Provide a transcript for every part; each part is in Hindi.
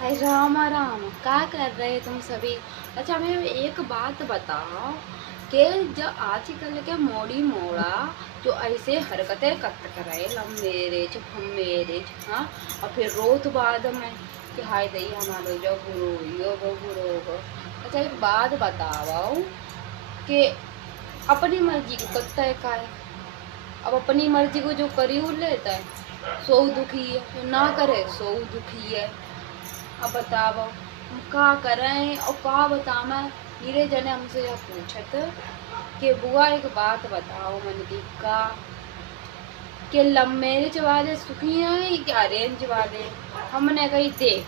हाय राम राम, क्या कर रहे तुम सभी। अच्छा हमें एक बात बताओ कि जो आजकल के मोड़ी मोड़ा जो ऐसे हरकतें करते करे लव मैरिज हम मैरिज, हाँ, और फिर रोत बाद में कि हाय दई हमारे जो गुरु यो वो गुरु हो। अच्छा एक बात बताओ कि अपनी मर्जी को करता है का है। अब अपनी मर्जी को जो करी वो लेता है सो दुखी है, जो ना करे सो दुखी है। अब बताओ हम का करें और का बतावा। मेरे जने हमसे यह पूछत कि बुआ एक बात बताओ मन की का कि लव मैरिज वाले सुखी हैं कि अरेंज वाले। हमने कही देख,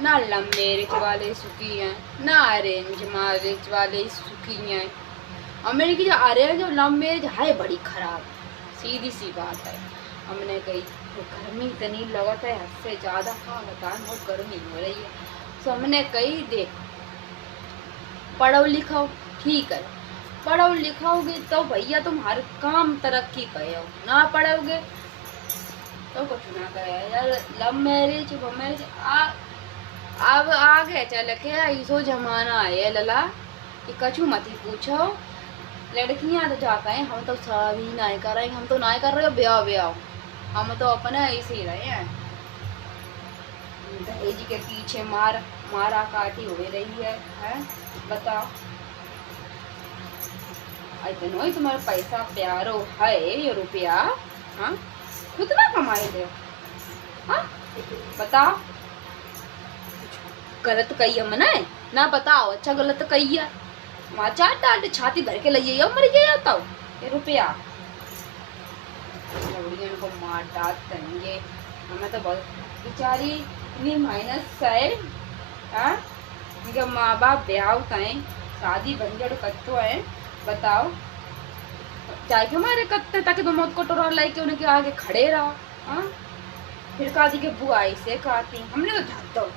ना लव मैरिज वाले सुखी हैं ना अरेंज मैरिज वाले सुखी हैं। और मेरी की जो अरेंज और लव मैरिज है बड़ी खराब, सीधी सी बात है। हमने कही तो गर्मी इतनी लगत है हद से ज़्यादा, का बताएं बहुत गर्मी हो रही है। तो हमने कही देख, पढ़ो लिखो ठीक है, पढ़ो लिखोगे तो भैया तुम हर काम तरक्की करो, ना पढ़ोगे तो कुछ ना कहे यार। लव मैरिज वो मैरिज अब आगे चल के ऐसो जमाना है लला कि कछु मत ही पूछो। लड़कियां तो जाता है, हम तो शादी नहीं कर रहे, हम तो नहीं कर रहे ब्याह ब्याह, हम तो अपने ऐसे ही रहे हैं। दहेज के पीछे मारा काटी हो रही है? बताओ इतना ही तुम्हारा पैसा प्यारो है ये रुपया, हाँ खुद ना कमाए दे। हाँ बताओ गलत कही है मने ना, बताओ अच्छा गलत कही है। वहाँ चार डांटे छाती भर के लइए मर जाता ये रुपया। लड़कियों को मार डांट देंगे, हमें तो बहुत बेचारी इतनी मेहनत से हाँ उनके माँ बाप ब्याह हैं, शादी बंजड़ कत्तो है। बताओ चाहे कि हमारे कत्ते ताकि तुम मौत को टोरा लाई के उनके आगे खड़े रहो। हाँ फिर काजी के बुआई से कहती हमने तो झातो,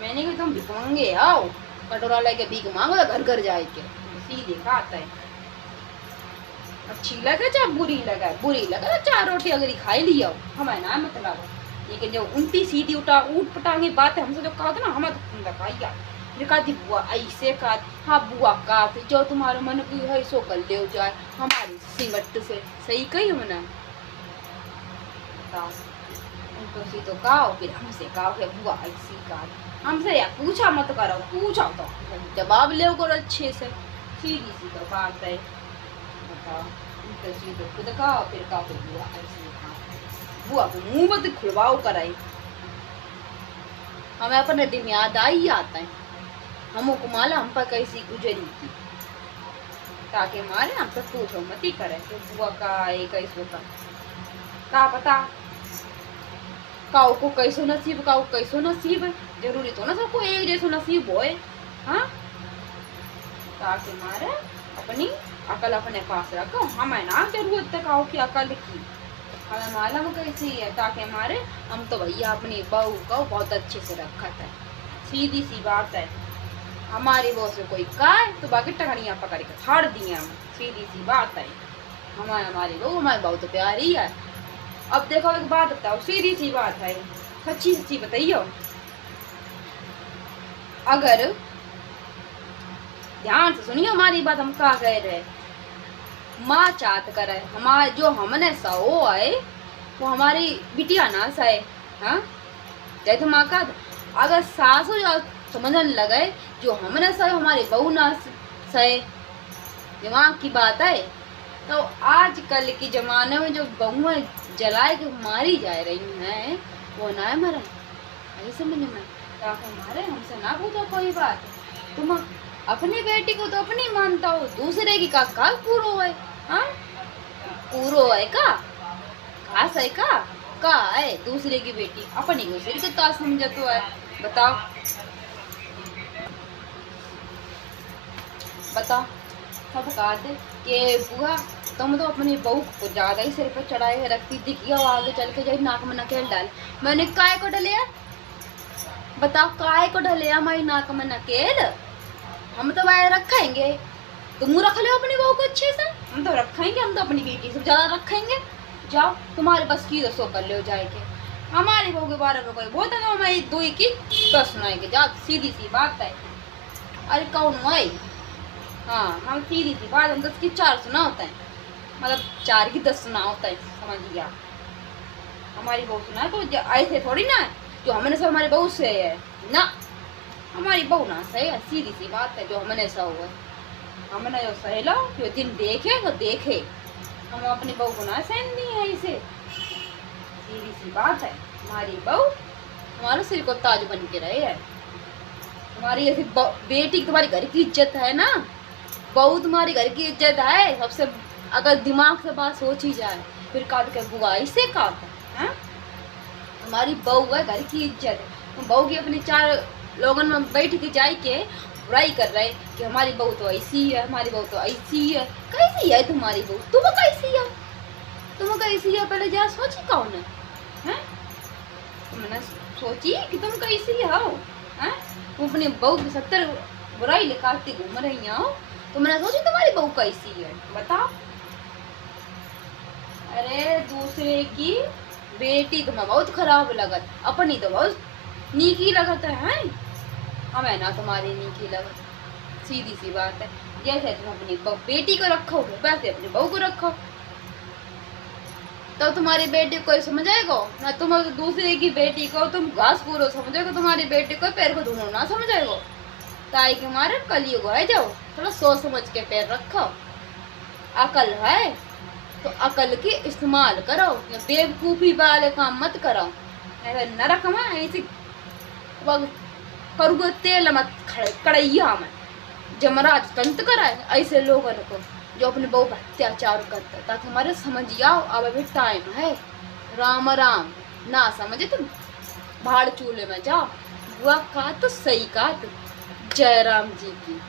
मैंने कहा तुम भिख मांगे आओ कटोरा लेके भीख मांगो घर घर जाए के, सीधे खाता है। अच्छी लगे चाहे बुरी लगे, बुरी लगे तो चार रोटी अगर खाई लिया हमें ना मतलब। लेकिन जो उल्टी सीधी उठा ऊट पटांगी बात है हमसे जो कहा था ना हमें तो खाइया कहती बुआ ऐसे का। हाँ बुआ का जो तुम्हारे मन की है सो कर ले जाए हमारी सिंगट से, सही कही हमने। उनको सी तो कहो फिर हमसे कहो कि बुआ ऐसी का, हमसे यार पूछा मत करो, पूछा तो जवाब ले करो अच्छे से, सीधी सी तो बात है। बताओ उनको सी तो खुद कहो फिर कहो कि बुआ ऐसी का, बुआ को मुंह मत खुलवाओ कराई। हमें अपने दिन याद आई आता है, हमको माला हम पर कैसी गुजरी थी, ताकि मारे हम तक पूछो मत ही करे तो बुआ का एक कैसो का पता काऊ को कैसो नसीब, काऊ कैसो नसीब है। जरूरी तो ना सबको एक जैसो नसीब होए। हाँ ताकि मारे अपनी अकल अपने पास रखो, हमें ना जरूरत है काऊ की अकल की, हमें मालूम कैसी है। ताकि हमारे हम तो भैया अपनी बहू को बहुत अच्छे से रखा था, सीधी सी बात है। हमारी बहू से कोई कहे तो बाकी टकरियाँ पकड़ के फाड़ दिए हम, सीधी सी बात है। हमारी बहू तो प्यारी है। अब देखो एक बात बताओ, सीधी सी बात है, सच्ची सच्ची बताइयो, अगर ध्यान से सुनियो हमारी बात, हम क्या कह रहे माँ चाहत करे हमारे जो हमने सहो है वो हमारी बिटिया ना सहे। हाँ जय तो माँ का अगर सासू जो समझने लगे जो हमने सहे हमारी बहू ना सहे, दिमाग की बात है। तो आजकल के जमाने में जो बहुएं जलाए के मारी जा रही हैं वो ना मरे, नहीं समझ में ताकि हमारे हमसे ना पूछो कोई बात। तुम अपनी बेटी को तो अपनी मानता हो, दूसरे की का पूरो है। हाँ पूरो है का सही का है दूसरे की बेटी, अपनी दूसरे की का समझतो है। बताओ बताओ सब कहते कि बुआ तुम तो अपनी बहू को ज्यादा ही सिर पर चढ़ाए रखती दिखी हो, आगे चल के जब नाक में नकेल डाल। मैंने काय को डलिया बताओ, काय को डलिया हमारी नाक में नकेल, हम तो वह रखेंगे, तुम रख लो अपनी बहू को अच्छे से, हम तो रखेंगे, हम तो अपनी बेटी से ज्यादा रखेंगे। जाओ तुम्हारे बस की तो सो कर लो जाए के। हमारी बहू के बारे में कोई बोलता ना हमारी दुई की तो सुनाई के जा, सीधी सी बात है। अरे कौन हुआ? हाँ हम सीधी सी बात, हम 10 की 4 सुना होता है, मतलब 4 की 10 सुना होता है, समझ गया। हमारी बहू सुना तो ऐसे थोड़ी ना जो हमने सब हमारी बहू से है ना, हमारी बहू ना सही है, सीधी सी बात है। जो हमने सह हुआ हमने जो सहेला जो दिन देखे तो देखे, हम अपनी बहू को ना सहन दी है इसे, सीधी सी बात है। हमारी बहू हमारे सिर को ताज बन के रहे है। तुम्हारी ऐसी बेटी तुम्हारी घर की इज्जत है ना, बहू तुम्हारी घर की इज्जत है सबसे। अगर दिमाग से बात सोची जाए फिर काट के बुआ इसे काट है। तुम्हारी बहू है, घर की इज्जत है। तुम बहू की अपनी 4 लोगों में बैठ के जाए के बुराई कर रहे कि हमारी बहू तो ऐसी है, हमारी बहू तो ऐसी है। कैसी है तुम्हारी बहू? तुम कैसी है? तुम कैसी है पहले जा सोची कौन है? तुमने सोची कि तुम कैसी हो? तुम अपनी बहू की 70 बुराई लिखाती घूम रही हो, तुमने सोची तुम्हारी बहू कैसी है? बताओ। अरे दूसरे की बेटी तुम्हें बहुत खराब लगत, अपनी तो बहुत नीकी लगत है। हमें ना तुम्हारी नीकी लगत, सीधी सी बात है। जैसे तुम अपनी बेटी को रखो वैसे अपनी बहू को रखो, तो तुम्हारी बेटी को समझाएगा ना। तुम दूसरे की बेटी को तुम घास पूरो समझोगे, तुम्हारी बेटी को पैर को धुनो ना समझाएगा। ताई के मारे कलयुग है, जाओ थोड़ा सोच समझ के पैर रखो। अकल है तो अकल की इस्तेमाल करो, या बेवकूफी वाले काम मत करो। ऐसे नरक में ऐसे करुगे तेल मत कड़ैया में जमराज तंत कराए ऐसे लोगों को जो अपने बहू पर अत्याचार करता, ताकि हमारे समझ आओ अब अभी टाइम है। राम राम ना समझे तुम भाड़ चूल्हे में जाओ, बुआ का तो सही का तो जय राम जी की।